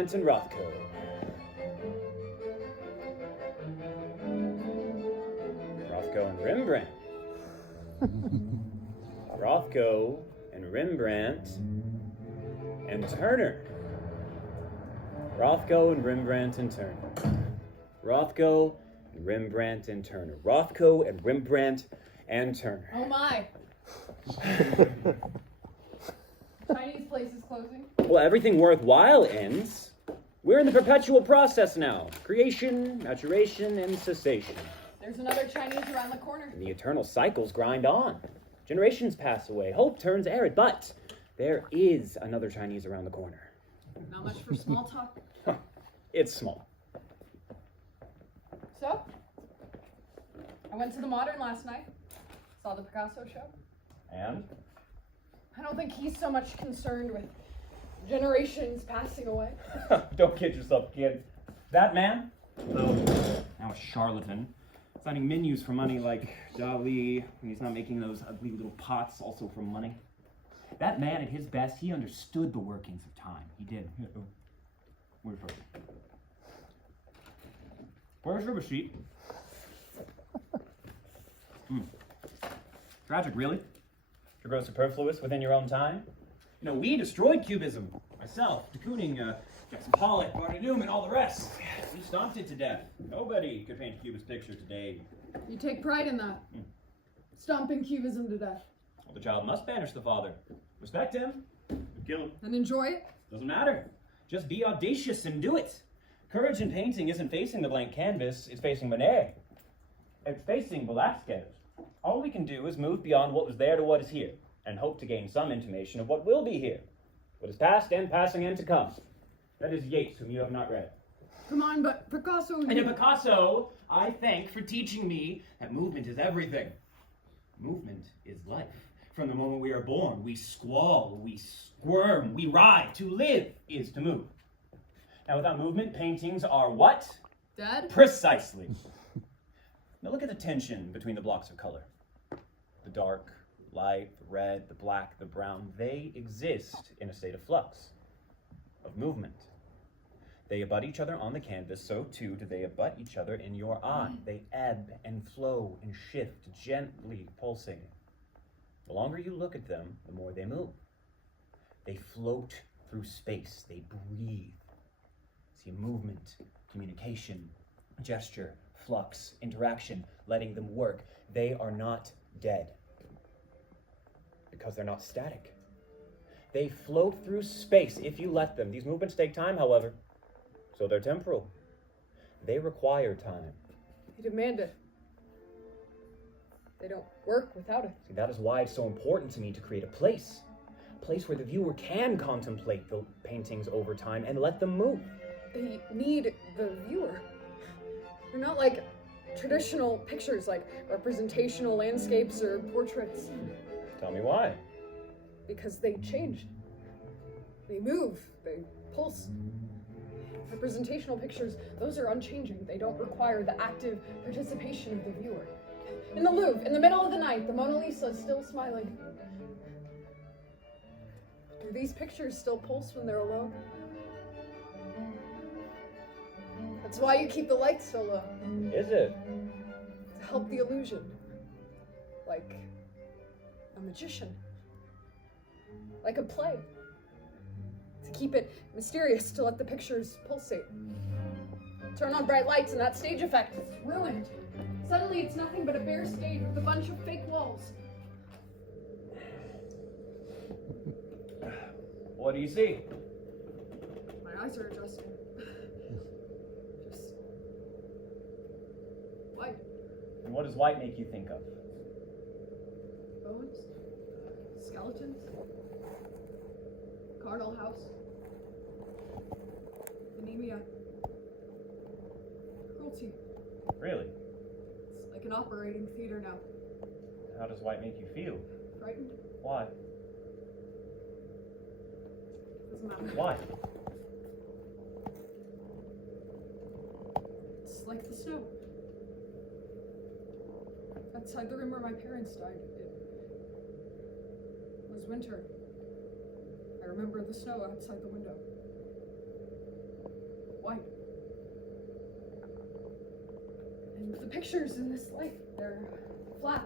Rembrandt and Rothko. Rothko and Rembrandt. Rothko and Rembrandt and Turner. Rothko and Rembrandt and Turner. Rothko and Rembrandt and Turner. Rothko and Rembrandt and Turner. Oh my. Chinese place is closing. Well, everything worthwhile ends. We're in the perpetual process now. Creation, maturation, and cessation. There's another Chinese around the corner. And the eternal cycles grind on. Generations pass away. Hope turns arid. But there is another Chinese around the corner. Not much for small talk. It's small. So, I went to the Modern last night. Saw the Picasso show. And? I don't think he's so much concerned with generations passing away. Don't kid yourself, kid. That man, though now a charlatan, signing menus for money like Dali, when he's not making those ugly little pots also for money. That man, at his best, he understood the workings of time. He did. Where's your receipt? Tragic, really? To grow superfluous within your own time? You know, we destroyed Cubism. Myself, de Kooning, Jackson Pollock, Martin Newman, all the rest. We stomped it to death. Nobody could paint a Cubist picture today. You take pride in that. Stomping Cubism to death. Well, the child must banish the father. Respect him, but kill him. And enjoy it? Doesn't matter. Just be audacious and do it. Courage in painting isn't facing the blank canvas, it's facing Monet. It's facing Velasquez. All we can do is move beyond what was there to what is here, and hope to gain some intimation of what will be here, what is past and passing and to come. That is Yeats, whom you have not read. Come on, but Picasso... And to Picasso, I thank for teaching me that movement is everything. Movement is life. From the moment we are born, we squall, we squirm, we writhe. To live is to move. Now, without movement, paintings are what? Dead? Precisely. Now look at the tension between the blocks of color. The dark, light, the red, the black, the brown, they exist in a state of flux, of movement. They abut each other on the canvas, so too do they abut each other in your eye. They ebb and flow and shift, gently pulsating. The longer you look at them, the more they move. They float through space, they breathe. See, movement, communication, gesture, flux, interaction, letting them work. They are not dead because they're not static. They float through space if you let them. These movements take time, however, so they're temporal. They require time. They demand it. They don't work without it. See, that is why it's so important to me to create a place where the viewer can contemplate the paintings over time and let them move. They need the viewer. They're not like traditional pictures, like representational landscapes or portraits. Tell me why. Because they change. They move. They pulse. Representational pictures, those are unchanging. They don't require the active participation of the viewer. In the Louvre, in the middle of the night, the Mona Lisa is still smiling. Do these pictures still pulse when they're alone? That's why you keep the lights so low. Is it? To help the illusion. Like a magician. Like a play. To keep it mysterious, to let the pictures pulsate. Turn on bright lights and that stage effect is ruined. Suddenly it's nothing but a bare stage with a bunch of fake walls. What do you see? My eyes are adjusting. Just white. And what does white make you think of? Bones. Skeletons. Carnal house. Anemia. Cruelty. Really? It's like an operating theater now. How does white make you feel? Frightened? Why? Doesn't matter. Why? It's like the snow. Outside the room where my parents died, it was winter. I remember the snow outside the window. white. And the pictures in this light, they're flat.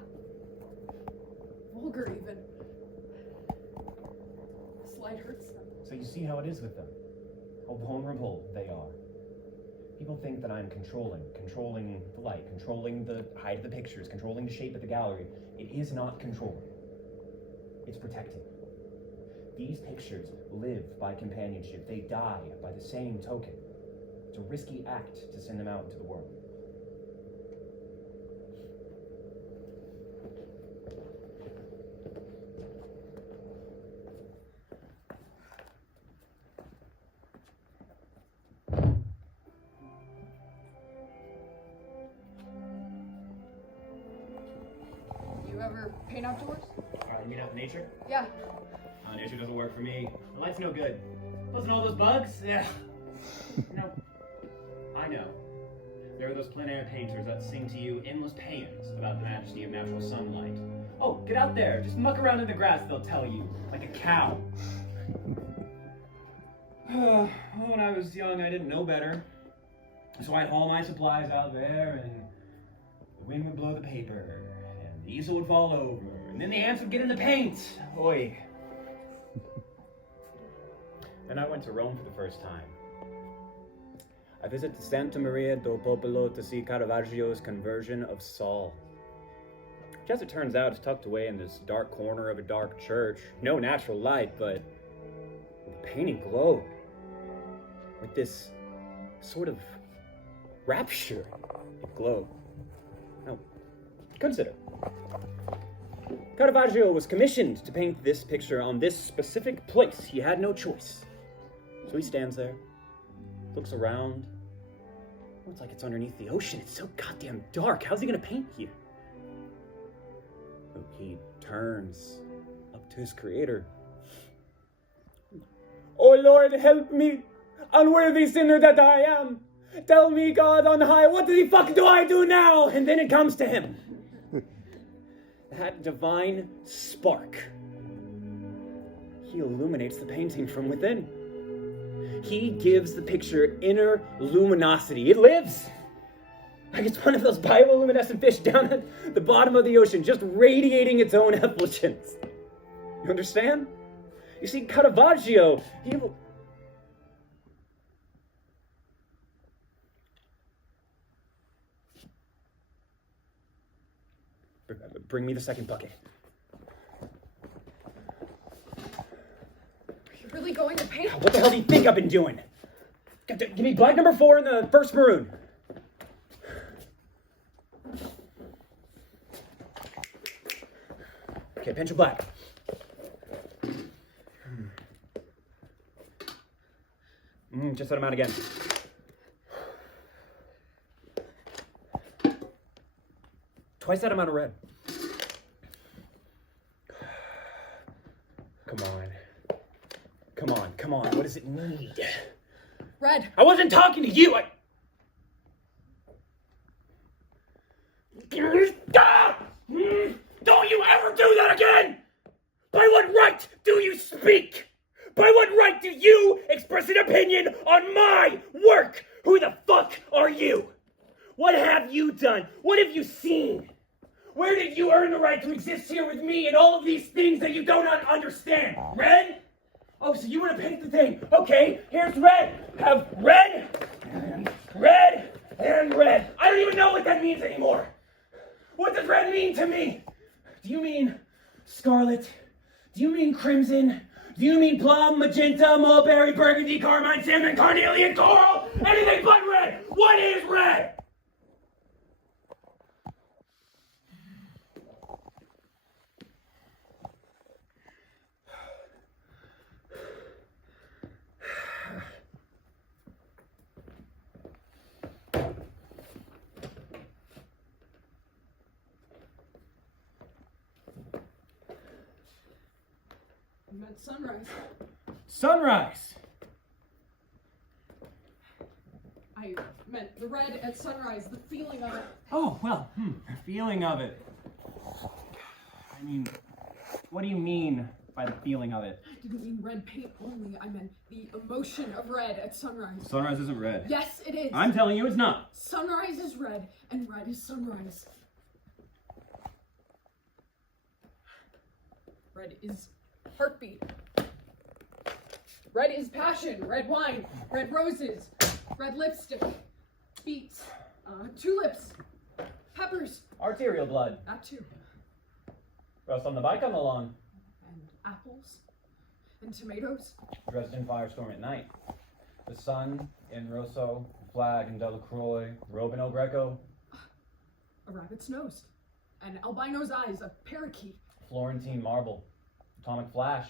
Vulgar, even. This light hurts them. So you see how it is with them. How vulnerable they are. People think that I'm controlling the light, controlling the height of the pictures, controlling the shape of the gallery. It is not controlling. It's protecting. These pictures live by companionship. They die by the same token. It's a risky act to send them out into the world. You ever paint outdoors? You mean out in nature? Yeah. Nature doesn't work for me. The light's no good. Wasn't all those bugs? Yeah. No. I know. There are those plein air painters that sing to you endless paeans about the majesty of natural sunlight. Oh, get out there. Just muck around in the grass, they'll tell you. Like a cow. When I was young, I didn't know better. So I'd haul my supplies out there, and the wind would blow the paper, and the easel would fall over, and then the ants would get in the paint. Oi. Then I went to Rome for the first time. I visited Santa Maria do Popolo to see Caravaggio's Conversion of Saul. Which, as it turns out, is tucked away in this dark corner of a dark church. No natural light, but the painting glowed with this sort of rapture. It glowed. Now, consider. Caravaggio was commissioned to paint this picture on this specific place. He had no choice. So he stands there, looks around. Oh, it's like it's underneath the ocean. It's so goddamn dark. How's he gonna paint here? So he turns up to his creator. Oh Lord, help me, unworthy sinner that I am. Tell me, God on high, what the fuck do I do now? And then it comes to him. That divine spark. He illuminates the painting from within. He gives the picture inner luminosity. It lives. Like it's one of those bioluminescent fish down at the bottom of the ocean, just radiating its own effulgence. You understand? You see, Caravaggio, he... Bring me the second bucket. Are you really going to paint? What the hell do you think I've been doing? Give me black number 4 and the first maroon. Okay, pencil black. Just set them out again. Twice that amount of red. Come on. What does it need? Red. I wasn't talking to you. Stop! Don't you ever do that again! By what right do you speak? By what right do you express an opinion on my work? Who the fuck are you? What have you done? What have you seen? Where did you earn the right to exist here with me and all of these things that you do not understand? Red? Oh, so you want to paint the thing. Okay, here's red. Have red, and red, and red. I don't even know what that means anymore. What does red mean to me? Do you mean scarlet? Do you mean crimson? Do you mean plum, magenta, mulberry, burgundy, carmine, salmon, carnelian, coral? Anything but red. What is red? I meant sunrise. Sunrise. I meant the red at sunrise, the feeling of it. Oh, well, the feeling of it. I mean, what do you mean, by the feeling of it. I didn't mean red paint only. I meant the emotion of red at sunrise. Sunrise isn't red. Yes, it is. I'm telling you it's not. Sunrise is red, and red is sunrise. Red is heartbeat. Red is passion. Red wine. Red roses. Red lipstick. Beets. Tulips. Peppers. Arterial blood. That too. Rust on the bike on the lawn. And apples. And tomatoes. Dresden firestorm at night. The sun in Rosso, flag in Delacroix, Robin El Greco. A rabbit's nose. An albino's eyes. A parakeet. Florentine marble. Atomic flash.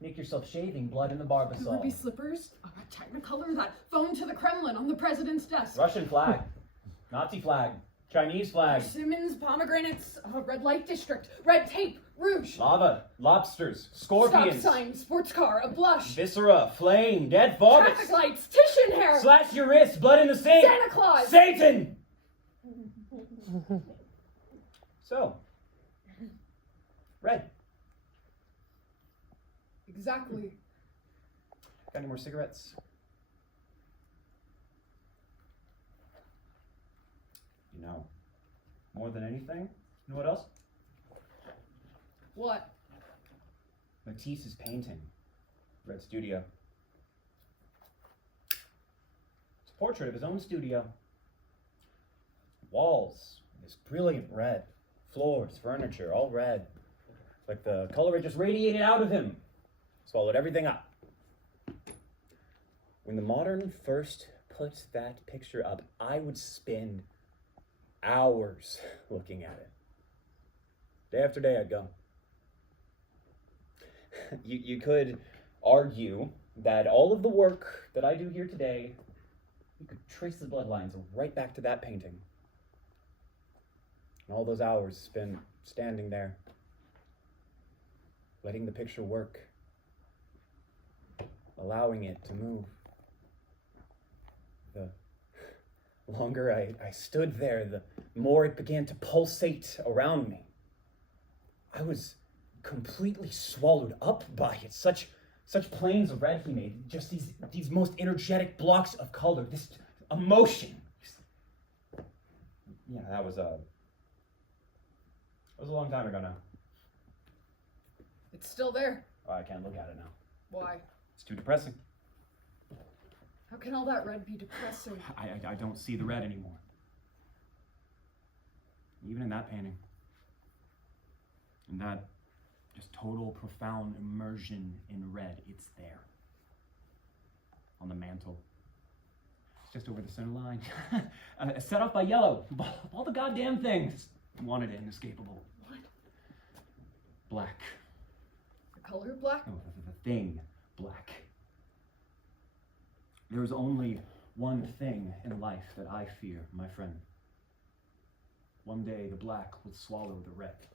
Nick yourself shaving, blood in the Barbasol. Ruby slippers. A technicolor that phoned to the Kremlin on the president's desk. Russian flag. Nazi flag. Chinese flag. Simmons, pomegranates, red light district, red tape, rouge. Lava. Lobsters. Scorpions. Stop sign, sports car, a blush. Viscera. Flame. Dead faucets. Traffic lights, Titian hair. Slash your wrist. Blood in the sink. Santa Claus. Satan! So. Red. Exactly. Got any more cigarettes? You know, more than anything, you know what else? What? Matisse's painting. Red Studio. It's a portrait of his own studio. Walls, this brilliant red. Floors, furniture, all red. Like the color had just radiated out of him. Swallowed everything up. When the modern first put that picture up, I would spend hours looking at it. Day after day I'd go. You could argue that all of the work that I do here today, you could trace the bloodlines right back to that painting. And all those hours spent standing there, letting the picture work, allowing it to move. The longer I stood there, the more it began to pulsate around me. I was completely swallowed up by it. Such planes of red he made, just these most energetic blocks of color, this emotion. Yeah, that was a long time ago now. It's still there. Oh, I can't look at it now. Why? It's too depressing. How can all that red be depressing? I don't see the red anymore. Even in that painting. In that just total, profound immersion in red, it's there. On the mantle. It's just over the center line. Set off by yellow. All the goddamn things. Wanted it inescapable. What? Black. The color black? No, the thing. Black. There is only one thing in life that I fear, my friend. One day the black will swallow the red.